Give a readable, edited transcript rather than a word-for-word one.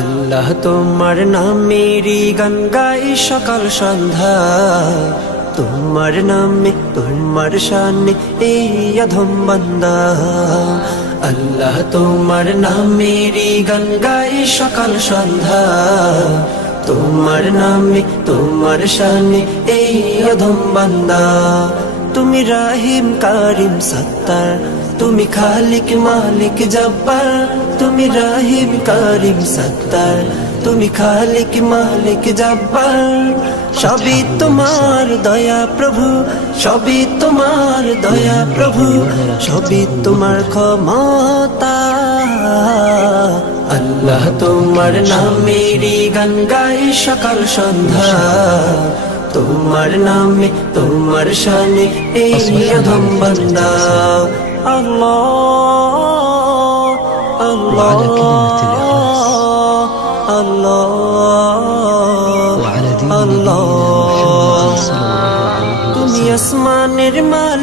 আল্লাহ তোমার নামেরই গান গাই সকাল সন্ধ্যা, তোমার নামে তোমার শানে এই অধম বান্দা। আল্লাহ তোমার নামেরই গান গাই সকাল সন্ধ্যা, তোমার নামে তোমার শানে এই অধম বান্দা। তুমি রাহিম কারিম সত্তার, তুমি খালিক মালিক জব্বার। তুমি রাহিম কারিম সত্তার, তুমি খালিক মালিক জব্বার। সবই তোমার দয়া প্রভু, সবই তোমার দয়া প্রভু, সবই তোমার ক্ষমতা। আল্লাহ তোমার নামেরই গান গাই সকাল সন্ধ্যা, তোমার নামে তোমার শানে এই অধম বান্দা। আল্লাহ আল্লাহ আল্লাহ আল্লাহ, তুমি আসমানের মালিক।